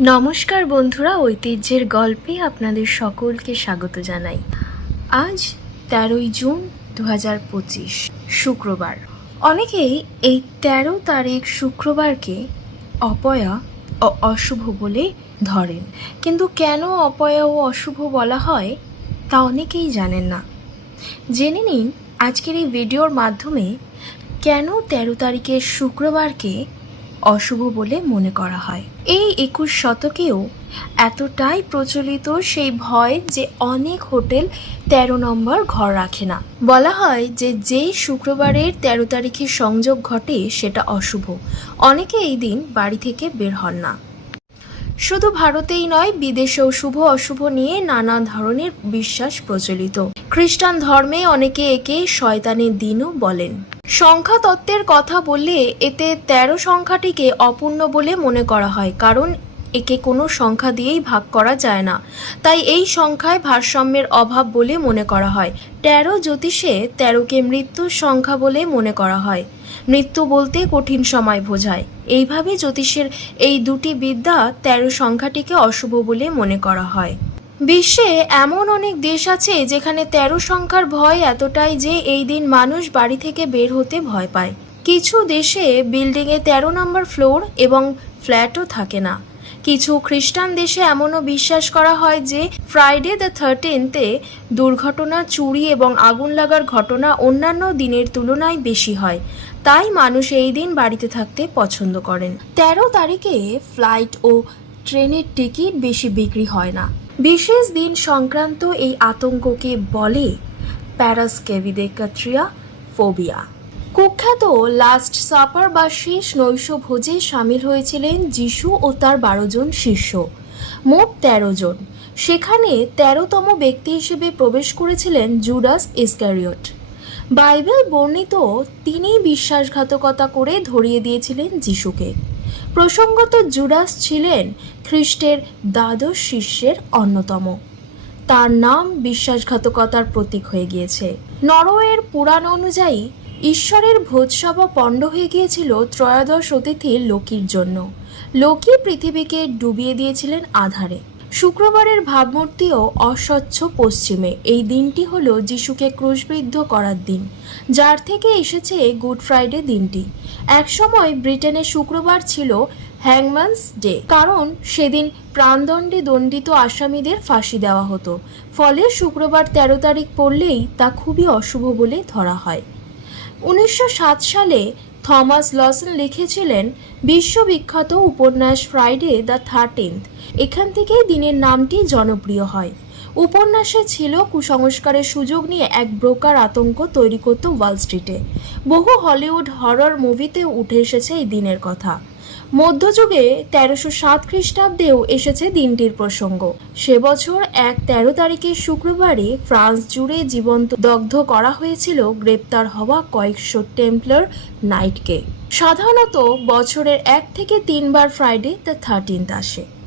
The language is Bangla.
নমস্কার বন্ধুরা, ঐতিহ্যের গল্পে আপনাদের সকলকে স্বাগত জানাই। আজ তেরোই জুন দু হাজার পঁচিশ, শুক্রবার। অনেকেই এই তেরো তারিখ শুক্রবারকে অপয়া ও অশুভ বলে ধরেন। কিন্তু কেন অপয়া ও অশুভ বলা হয়, তা অনেকেই জানেন না। জেনে নিন আজকের এই ভিডিওর মাধ্যমে কেন তেরো তারিখের শুক্রবারকে অশুভ বলে মনে করা হয়। এই একুশ শতকেও এতটাই প্রচলিত সেই ভয় যে অনেক হোটেল তেরো নম্বর ঘর রাখে না। বলা হয় যে যেই শুক্রবারের তেরো তারিখে সংযোগ ঘটে সেটা অশুভ। অনেকে এই দিন বাড়ি থেকে বের হন না। শুধু ভারতেই নয়, বিদেশেও শুভ অশুভ নিয়ে নানা ধরনের বিশ্বাস প্রচলিত। খ্রিস্টান ধর্মে অনেকে একে শয়তানের দিনও বলেন। সংখ্যা তত্ত্বের কথা বললে এতে তেরো সংখ্যাটিকে অপূর্ণ বলে মনে করা হয়, কারণ একে কোনো সংখ্যা দিয়েই ভাগ করা যায় না। তাই এই সংখ্যায় ভারসাম্যের অভাব বলে মনে করা হয়। তেরো জ্যোতিষে তেরোকে মৃত্যুর সংখ্যা বলে মনে করা হয়। মৃত্যু বলতে কঠিন সময় বোঝায়। এইভাবে জ্যোতিষের এই দুটি বিদ্যা তেরো সংখ্যাটিকে অশুভ বলে মনে করা হয়। বিশ্বে এমন অনেক দেশ আছে যেখানে তেরো সংখ্যার ভয় এতটাই যে এই দিন মানুষ বাড়ি থেকে বের হতে ভয় পায়। কিছু দেশে বিল্ডিংয়ে তেরো নম্বর ফ্লোর এবং ফ্ল্যাটও থাকে না। কিছু খ্রিস্টান দেশে এমনও বিশ্বাস করা হয় যে ফ্রাইডে দ্য থার্টিনতে দুর্ঘটনা, চুরি এবং আগুন লাগার ঘটনা অন্যান্য দিনের তুলনায় বেশি হয়। তাই মানুষ এই দিন বাড়িতে থাকতে পছন্দ করেন। তেরো তারিখে ফ্লাইট ও ট্রেনের টিকিট বেশি বিক্রি হয় না। বিশেষ দিন সংক্রান্ত এই আতঙ্ককে বলে প্যারাস্কেভিডেকাট্রিয়া ফোবিয়া। কুখ্যাত লাস্ট সাপার বা শেষ নৈশ ভোজে সামিল হয়েছিলেন যিশু ও তার বারো জন শিষ্য। মোট তেরো জন। সেখানে তেরোতম ব্যক্তি হিসেবে প্রবেশ করেছিলেন জুডাস ইসক্যারিয়ট বাইবেল বর্ণিত তিনি বিশ্বাসঘাতকতা করে ধরিয়ে দিয়েছিলেন যিশুকে। প্রসঙ্গত জুডাস ছিলেন খ্রিস্টের দ্বাদশ শিষ্যের অন্যতম। তার নাম বিশ্বাসঘাতকতার প্রতীক হয়ে গিয়েছে। নরওয়ের পুরাণ অনুযায়ী ঈশ্বরের ভোজসভা পণ্ড হয়ে গিয়েছিল ত্রয়োদশ অতিথি লোকির জন্য। লোকি পৃথিবীকে ডুবিয়ে দিয়েছিলেন আধারে। শুক্রবারের ভাবমূর্তিও অস্বচ্ছ পশ্চিমে। এই দিনটি হল যিশুকে ক্রুশবিদ্ধ করার দিন, যার থেকে এসেছে গুড ফ্রাইডে দিনটি। একসময় ব্রিটেনে শুক্রবার ছিল হ্যাংম্যানস ডে, কারণ সেদিন প্রাণদণ্ডে দণ্ডিত আসামিদের ফাঁসি দেওয়া হতো। ফলে শুক্রবার তেরো তারিখ পড়লেই তা খুবই অশুভ বলে ধরা হয়। উনিশশো সাত সালে থমাস লসন লিখেছিলেন বিশ্ববিখ্যাত উপন্যাস ফ্রাইডে দ্য থার্টিন্থ। এখান থেকেই দিনের নামটি জনপ্রিয় হয়। উপন্যাসে ছিল কুসংস্কারের সুযোগ নিয়ে এক ব্রোকার আতঙ্ক তৈরি করত ওয়াল স্ট্রিটে। বহু হলিউড হরর মুভিতে উঠে এসেছে এই দিনের কথা। মধ্যযুগে তেরোশো সাত খ্রিস্টাব্দেও এসেছে দিনটির প্রসঙ্গ। সে বছর এক তেরো তারিখের শুক্রবারে ফ্রান্স জুড়ে জীবন্ত দগ্ধ করা হয়েছিল গ্রেপ্তার হওয়া কয়েকশো টেম্পলার নাইটকে। সাধারণত বছরের এক থেকে তিনবার ফ্রাইডে দ্য থার্টিন্থ আসে।